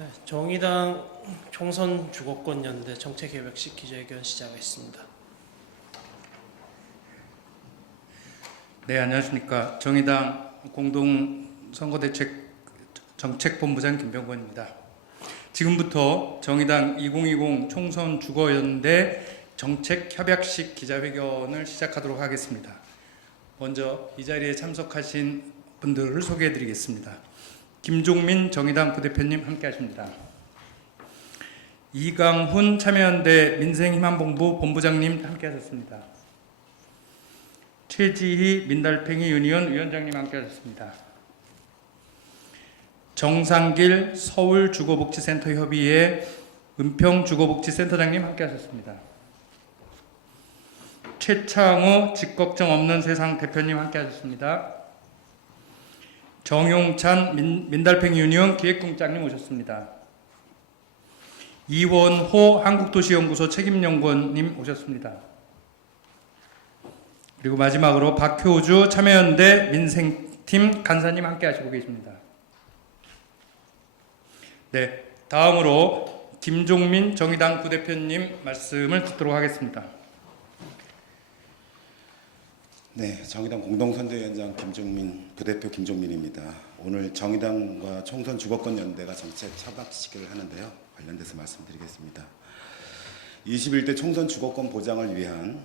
네, 정의당 총선 주거권 연대 정책개혁식 기자회견 시작하겠습니다. 네, 안녕하십니까. 정의당 공동선거대책 정책본부장 김병건입니다. 지금부터 정의당 2020 총선 주거연대 정책협약식 기자회견을 시작하도록 하겠습니다. 먼저 이 자리에 참석하신 분들을 소개해드리겠습니다. 김종민 정의당 부대표님 함께하십니다. 이강훈 참여연대 민생희망본부 본부장님 함께하셨습니다. 최지희 민달팽이 유니온 위원장님 함께하셨습니다. 정상길 서울주거복지센터협의회 은평주거복지센터장님 함께하셨습니다. 최창호 직걱정 없는 세상 대표님 함께하셨습니다. 정용찬 민달팽이 유니온 기획국장님 오셨습니다. 이원호 한국도시연구소 책임연구원님 오셨습니다. 그리고 마지막으로 박효주 참여연대 민생팀 간사님 함께 하시고 계십니다. 네, 다음으로 김종민 정의당 부대표님 말씀을 듣도록 하겠습니다. 네, 정의당 공동선대위원장 김종민 부대표 김종민입니다. 오늘 정의당과 총선 주거권 연대가 정책 협약식을 하는데요. 관련돼서 말씀드리겠습니다. 21대 총선 주거권 보장을 위한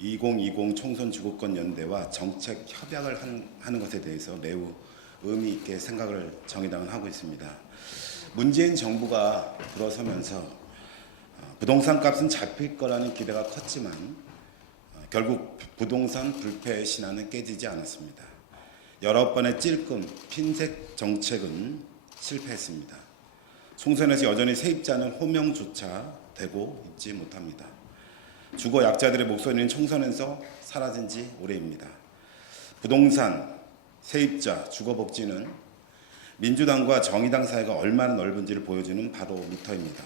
2020 총선 주거권 연대와 정책 협약을 하는 것에 대해서 매우 의미 있게 생각을 정의당은 하고 있습니다. 문재인 정부가 들어서면서 부동산 값은 잡힐 거라는 기대가 컸지만 결국 부동산 불패의 신화는 깨지지 않았습니다. 여러 번의 찔끔, 핀셋 정책은 실패했습니다. 총선에서 여전히 세입자는 호명조차 되고 있지 못합니다. 주거 약자들의 목소리는 총선에서 사라진 지 오래입니다. 부동산, 세입자, 주거복지는 민주당과 정의당 사이가 얼마나 넓은지를 보여주는 바로미터입니다.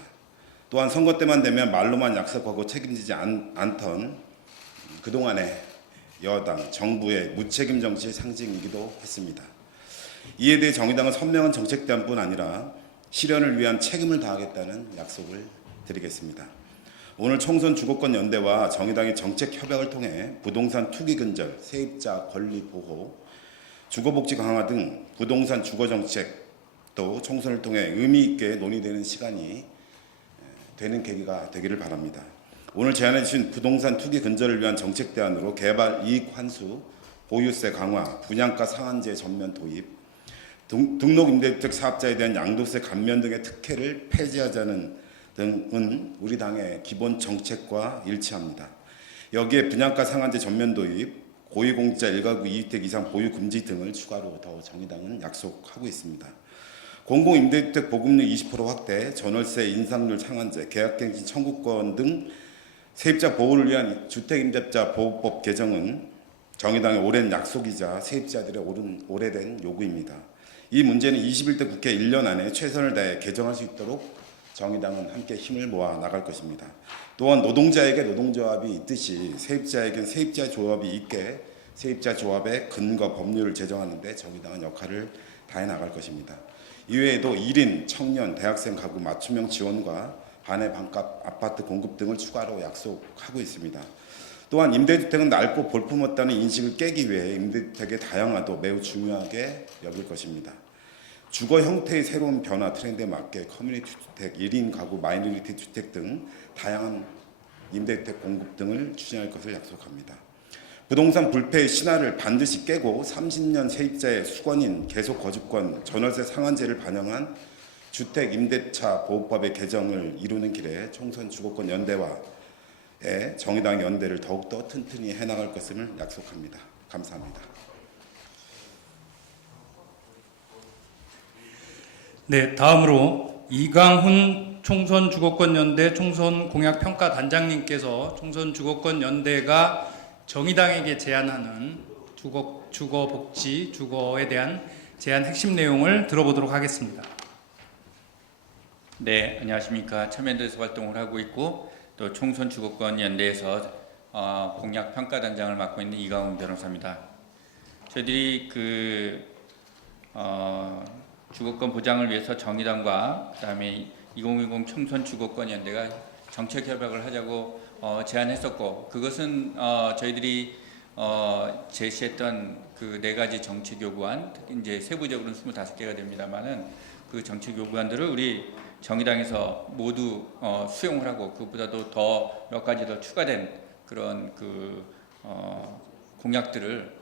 또한 선거 때만 되면 말로만 약속하고 책임지지 않던 그동안의 여당, 정부의 무책임 정치의 상징이기도 했습니다. 이에 대해 정의당은 선명한 정책대안뿐 아니라 실현을 위한 책임을 다하겠다는 약속을 드리겠습니다. 오늘 총선 주거권 연대와 정의당의 정책 협약을 통해 부동산 투기 근절, 세입자 권리 보호, 주거복지 강화 등 부동산 주거 정책도 총선을 통해 의미 있게 논의되는 시간이 되는 계기가 되기를 바랍니다. 오늘 제안해 주신 부동산 투기 근절을 위한 정책 대안으로 개발 이익 환수, 보유세 강화, 분양가 상한제 전면 도입, 등록 임대주택 사업자에 대한 양도세 감면 등의 특혜를 폐지하자는 등은 우리 당의 기본 정책과 일치합니다. 여기에 분양가 상한제 전면 도입, 고위공직자 1가구 2주택 이상 보유 금지 등을 추가로 더 정의당은 약속하고 있습니다. 공공임대주택 보급률 20% 확대, 전월세 인상률 상한제, 계약갱신 청구권 등 세입자 보호를 위한 주택임대차 보호법 개정은 정의당의 오랜 약속이자 세입자들의 오래된 요구입니다. 이 문제는 21대 국회 1년 안에 최선을 다해 개정할 수 있도록 정의당은 함께 힘을 모아 나갈 것입니다. 또한 노동자에게 노동조합이 있듯이 세입자에겐 세입자 조합이 있게 세입자 조합의 근거 법률을 제정하는 데 정의당은 역할을 다해 나갈 것입니다. 이외에도 1인, 청년, 대학생 가구 맞춤형 지원과 반의 반값 아파트 공급 등을 추가로 약속하고 있습니다. 또한 임대주택은 낡고 볼품없다는 인식을 깨기 위해 임대주택의 다양화도 매우 중요하게 여길 것입니다. 주거 형태의 새로운 변화 트렌드에 맞게 커뮤니티 주택, 1인 가구, 마이너리티 주택 등 다양한 임대주택 공급 등을 추진할 것을 약속합니다. 부동산 불패의 신화를 반드시 깨고 30년 세입자의 수권인 계속 거주권, 전월세 상한제를 반영한 주택 임대차 보호법의 개정을 이루는 길에 총선 주거권 연대와의 정의당 연대를 더욱더 튼튼히 해나갈 것임을 약속합니다. 감사합니다. 네, 다음으로 이강훈 총선 주거권 연대 총선 공약 평가 단장님께서 총선 주거권 연대가 정의당에게 제안하는 주거복지, 주거에 대한 제안 핵심 내용을 들어보도록 하겠습니다. 네, 안녕하십니까. 참여연대에서 활동을 하고 있고 또 총선 주거권 연대에서 공약 평가 단장을 맡고 있는 이강훈 변호사입니다. 저희들이 주거권 보장을 위해서 정의당과 그다음에 2020 청소년 주거권 연대가 정책 협약을 하자고 제안했었고, 그것은 저희들이 제시했던 그 4가지 정책 요구안, 이제 세부적으로는 25개가 됩니다만은 그 정책 요구안들을 우리 정의당에서 모두 수용을 하고, 그것보다도 더 몇 가지 더 추가된 그런 공약들을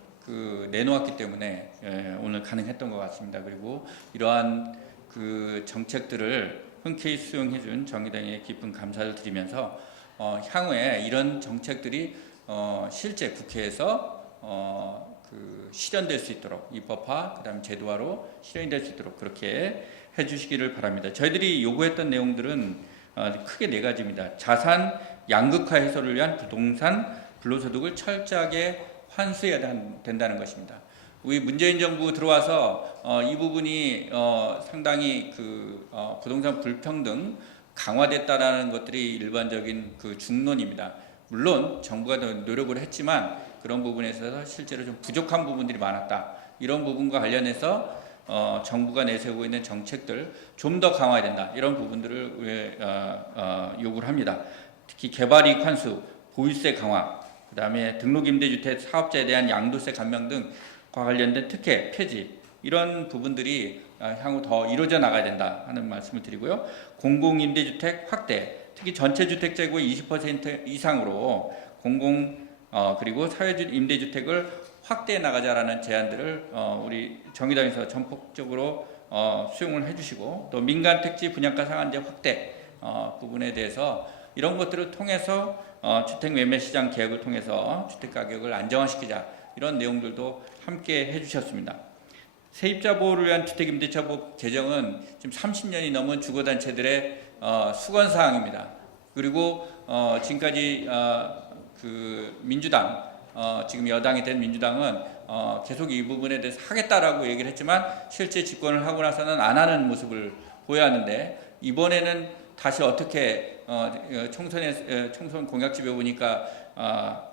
내놓았기 때문에 오늘 가능했던 것 같습니다. 그리고 이러한 그 정책들을 흔쾌히 수용해준 정의당에 깊은 감사를 드리면서 향후에 이런 정책들이 실제 국회에서 실현될 수 있도록 입법화, 그다음에 제도화로 실현이 될 수 있도록 그렇게 해주시기를 바랍니다. 저희들이 요구했던 내용들은 크게 4가지입니다. 자산 양극화 해소를 위한 부동산 불로소득을 철저하게 환수해야 된다는 것입니다. 우리 문재인 정부 들어와서 이 부분이 상당히 부동산 불평등 강화됐다라는 것들이 일반적인 중론입니다. 물론 정부가 노력을 했지만 그런 부분에 있어서 실제로 좀 부족한 부분들이 많았다. 이런 부분과 관련해서 정부가 내세우고 있는 정책들 좀 더 강화해야 된다. 이런 부분들을 요구를 합니다. 특히 개발이익 환수, 보유세 강화, 그다음에 등록임대주택 사업자에 대한 양도세 감면 등과 관련된 특혜 폐지, 이런 부분들이 향후 더 이루어져 나가야 된다 하는 말씀을 드리고요. 공공임대주택 확대, 특히 전체 주택 재고의 20% 이상으로 그리고 사회임대주택을 확대해 나가자라는 제안들을 우리 정의당에서 전폭적으로 수용을 해주시고, 또 민간 택지 분양가 상한제 확대 부분에 대해서 이런 것들을 통해서 주택 매매 시장 개혁을 통해서 주택 가격을 안정화시키자, 이런 내용들도 함께 해주셨습니다. 세입자 보호를 위한 주택임대차법 개정은 지금 30년이 넘은 주거단체들의 수건 사항입니다. 그리고 지금까지 민주당, 지금 여당이 된 민주당은 계속 이 부분에 대해서 하겠다라고 얘기를 했지만 실제 집권을 하고 나서는 안 하는 모습을 보여왔는데, 이번에는 다시 어떻게 총선 공약집에 보니까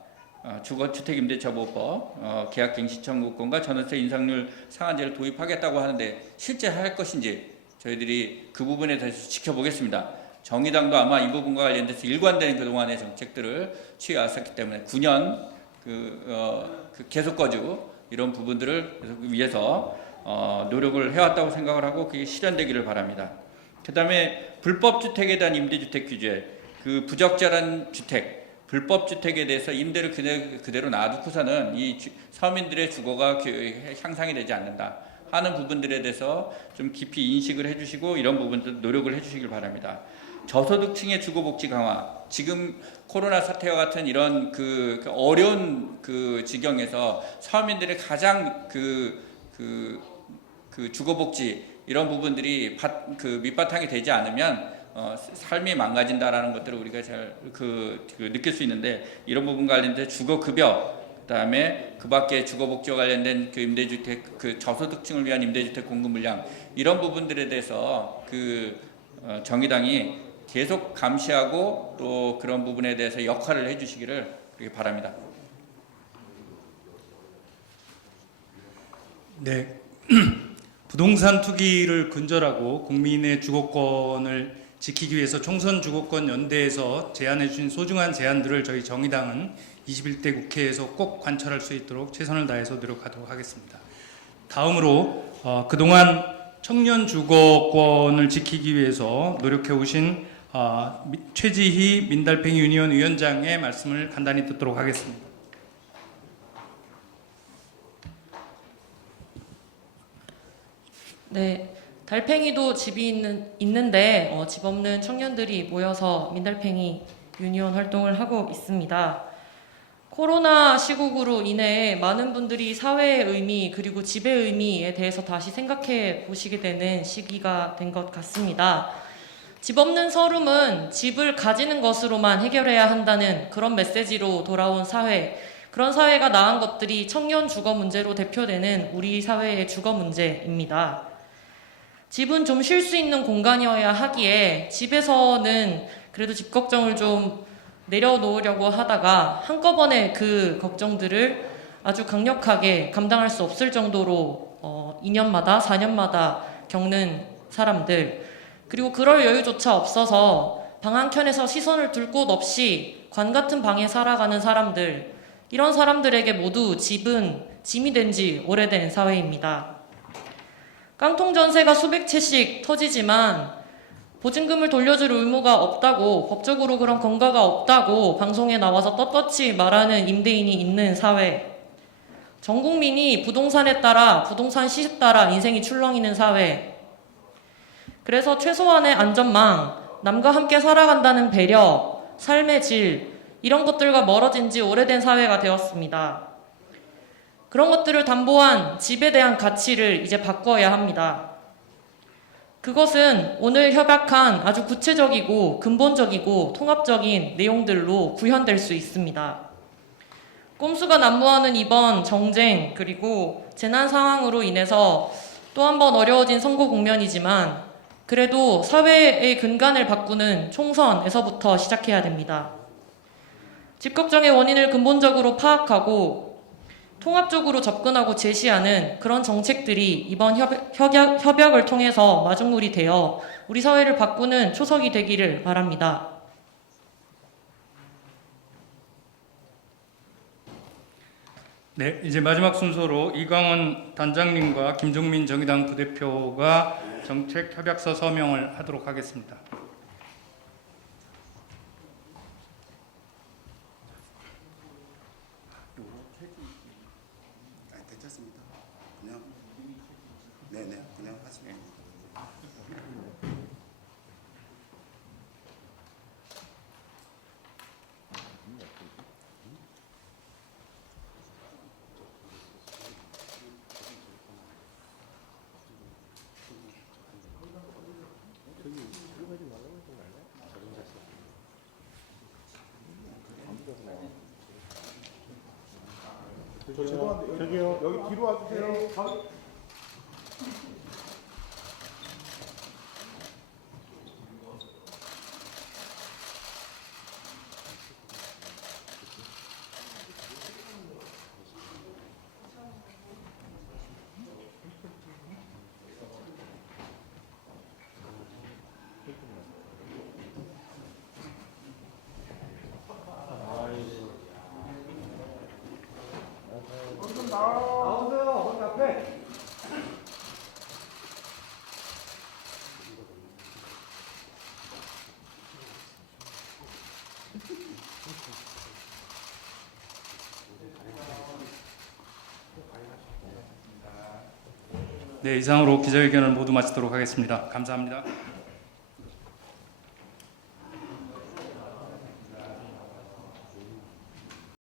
주택임대차보호법, 계약갱신 청구권과 전월세 인상률 상한제를 도입하겠다고 하는데 실제 할 것인지 저희들이 그 부분에 대해서 지켜보겠습니다. 정의당도 아마 이 부분과 관련돼서 일관된 그동안의 정책들을 취해왔었기 때문에 9년 계속 거주 이런 부분들을 위해서 노력을 해왔다고 생각을 하고 그게 실현되기를 바랍니다. 그 다음에 불법주택에 대한 임대주택 규제, 부적절한 주택, 불법주택에 대해서 임대를 그대로 놔두고서는 이 서민들의 주거가 향상이 되지 않는다 하는 부분들에 대해서 좀 깊이 인식을 해주시고 이런 부분들 노력을 해주시길 바랍니다. 저소득층의 주거복지 강화, 지금 코로나 사태와 같은 이런 어려운 지경에서 서민들의 가장 주거복지 이런 부분들이 밑바탕이 되지 않으면 삶이 망가진다라는 것들을 우리가 잘 느낄 수 있는데, 이런 부분 관련된 주거급여, 그다음에 그밖에 주거복지와 관련된 임대주택, 저소득층을 위한 임대주택 공급 물량, 이런 부분들에 대해서 정의당이 계속 감시하고 또 그런 부분에 대해서 역할을 해주시기를 그렇게 바랍니다. 네. 부동산 투기를 근절하고 국민의 주거권을 지키기 위해서 총선 주거권 연대에서 제안해 주신 소중한 제안들을 저희 정의당은 21대 국회에서 꼭 관철할 수 있도록 최선을 다해서 노력하도록 하겠습니다. 다음으로 그동안 청년 주거권을 지키기 위해서 노력해 오신 최지희 민달팽이 유니온 위원장의 말씀을 간단히 듣도록 하겠습니다. 네, 달팽이도 집이 있는데 집 없는 청년들이 모여서 민달팽이 유니온 활동을 하고 있습니다. 코로나 시국으로 인해 많은 분들이 사회의 의미 그리고 집의 의미에 대해서 다시 생각해 보시게 되는 시기가 된 것 같습니다. 집 없는 서름은 집을 가지는 것으로만 해결해야 한다는 그런 메시지로 돌아온 사회, 그런 사회가 낳은 것들이 청년 주거 문제로 대표되는 우리 사회의 주거 문제입니다. 집은 좀 쉴 수 있는 공간이어야 하기에 집에서는 그래도 집 걱정을 좀 내려놓으려고 하다가 한꺼번에 그 걱정들을 아주 강력하게 감당할 수 없을 정도로 2년마다 4년마다 겪는 사람들, 그리고 그럴 여유조차 없어서 방 한켠에서 시선을 둘 곳 없이 관 같은 방에 살아가는 사람들, 이런 사람들에게 모두 집은 짐이 된 지 오래된 사회입니다. 깡통 전세가 수백 채씩 터지지만 보증금을 돌려줄 의무가 없다고, 법적으로 그런 근거가 없다고 방송에 나와서 떳떳이 말하는 임대인이 있는 사회, 전 국민이 부동산에 따라, 부동산 시세 따라 인생이 출렁이는 사회, 그래서 최소한의 안전망, 남과 함께 살아간다는 배려, 삶의 질, 이런 것들과 멀어진 지 오래된 사회가 되었습니다. 그런 것들을 담보한 집에 대한 가치를 이제 바꿔야 합니다. 그것은 오늘 협약한 아주 구체적이고 근본적이고 통합적인 내용들로 구현될 수 있습니다. 꼼수가 난무하는 이번 정쟁 그리고 재난 상황으로 인해서 또 한 번 어려워진 선거 국면이지만 그래도 사회의 근간을 바꾸는 총선에서부터 시작해야 됩니다. 집 걱정의 원인을 근본적으로 파악하고 통합적으로 접근하고 제시하는 그런 정책들이 이번 협약을 통해서 마중물이 되어 우리 사회를 바꾸는 초석이 되기를 바랍니다. 네, 이제 마지막 순서로 이광원 단장님과 김종민 정의당 부대표가 정책 협약서 서명을 하도록 하겠습니다. 괜찮습니다. 그냥 네네 그냥 하시면 됩니다. 저기요. 여기 뒤로 와주세요. 나오세요. 거기 앞에. 네, 이상으로 기자회견을 모두 마치도록 하겠습니다. 감사합니다.